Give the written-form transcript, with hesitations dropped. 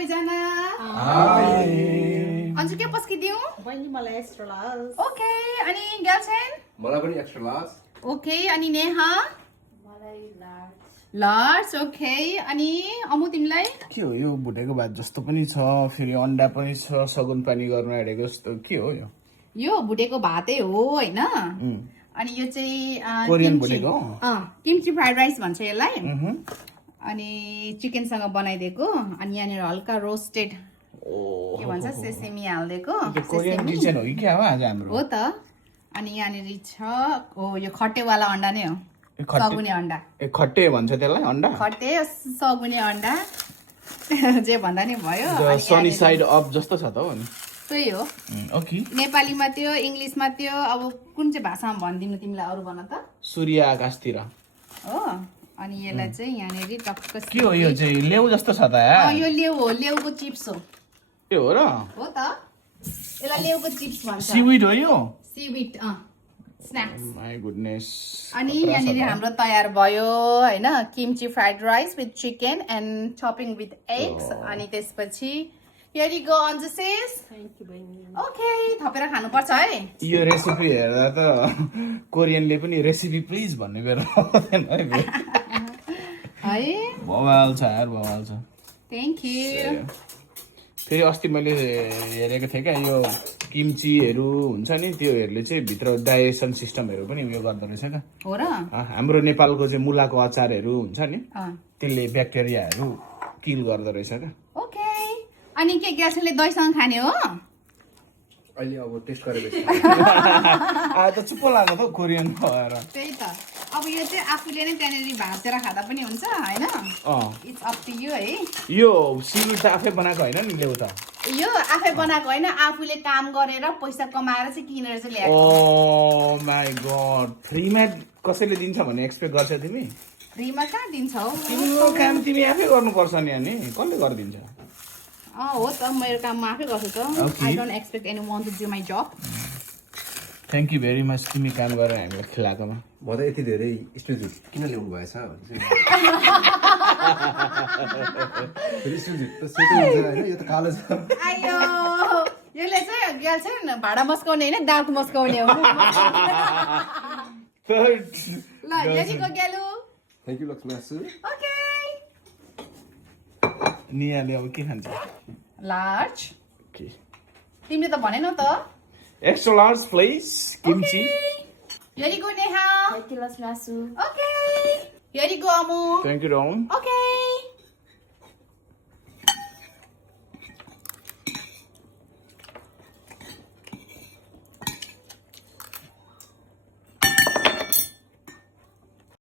सबैजना हाय अन्जु के पस्किदिउ बहिनी मलाई एक्स्ट्रा लार्ज ओके अनि ग्यालछेन मलाई पनि एक्स्ट्रा लार्ज ओके अनि नेहा मलाई लार्ज लार्ज ओके अनि अमु तिमीलाई के हो यो भुटेको भात जस्तो पनि छ फेरि अन्डा पनि छ सगुन पानी गर्नु आँटेको जस्तो के हो यो भुटेको भातै हो हैन अनि यो चाहिँ कोरियन किम्ची भुटेको किम्ची फ्राइड राइस भन्छ यसलाई अनि चिकनसँग बनाइदिएको अनि यहाँनिर हल्का रोस्टेड के भन्छ सेसेमी हालिदिएको कोरियन किचन हो कि क्या हो आज हाम्रो हो त अनि यहाँनिर छ हो यो खट्टेवाला अन्डा नै हो सगुने अन्डा ए खट्टे भन्छ त्यसलाई अन्डा खट्टे सगुने अन्डा जे भन्दा नि भयो अनि सनी साइड अप जस्तो छ त हो नि त्यही हो ओके नेपालीमा त्यो इङ्ग्लिसमा त्यो अब कुन चाहिँ भाषामा भनिदिनु तिमीलाई अरू भन त सूर्य आकाशतिर हो अनि यसलाई चाहिँ यहाँनिर टक्क के हो यो चाहिँ लेउ जस्तो छ त यो लेउ हो लेउको चिप्स हो के हो र हो त यसलाई लेउको चिप्स भन्छ सीविड हो यो सीविड स्न्याक्स माय गुडनेस अनि यहाँनिर हाम्रो तयार भयो हैन kimchi fried rice with chicken and topping with eggs अनि त्यसपछि here you go on the sis thank you बहिनी ओके थपेर खानुपर्छ है यो रेसिपी हेर्दा त कोरियनले पनि रेसिपी प्लिज भन्ने बेला आउँदैन है है बवाल छ यार बवाल छ थ्याङ्क यू फेरि अस्ति मैले हेरेको थिएँ क्या यो किम्चीहरू हुन्छ नि त्योहरूले चाहिँ भित्र डाइजेसन सिस्टमहरू पनि उयो गर्दो रहेछ क्या हो र हाम्रो नेपालको चाहिँ मुलाको अचारहरू हुन्छ नि अँ, त्यसले ब्याक्टेरियाहरू किल गर्दो रहेछ क्या ओके अनि के ग्यासले दहीसँग खाने हो अहिले अब टेस्ट गरेपछि आज त चुप्पो लाग्यो त कोरियन भएर त्यही त अब यो चाहिँ आफूले नै त्यहाँनिर भाँचेर खाँदा पनि हुन्छ होइन इट्स अप टु यु है यो सिविड त आफै बनाएको होइन नि ल्याउ त यो आफै बनाएको होइन आफूले काम गरेर पैसा कमाएर चाहिँ किनेर चाहिँ ल्याएको ओ माई गड फ्रीमा कसैले दिन्छ भन्ने एक्सपेक्ट गर्छ तिमी फ्रीमा कहाँ दिन्छौ तिम्रो काम तिमी आफै गर्नुपर्छ नि अनि कसले गरिदिन्छ हो त मेरो काम म आफै गर्छु त Okay. I don't expect any one to do my job thank you very much तिमी काम गरेर हामीलाई खिलाएकोमा म त यति धेरै स्टुजुट किन ल्याउनु भएछ फेरि स्टुजुट त सेतो हुन्छ होइन यो त कालो छ आयो यसले चाहिँ ग्याल चाहिँ भाडा मस्काउने होइन दाँत मस्काउने हो ल यतिको ग्यालु थ्याङ्क यू लक्ष्मी ओके नियाले अब के खान्छ लार्ज ओके तिमीले त भनेनौ त एक्स्ट्रा लार्ज प्लिज किम्ची यतिको Neha thank you Lakshmi okay यतिको अमु थ्याङ्क यू रोहन ओके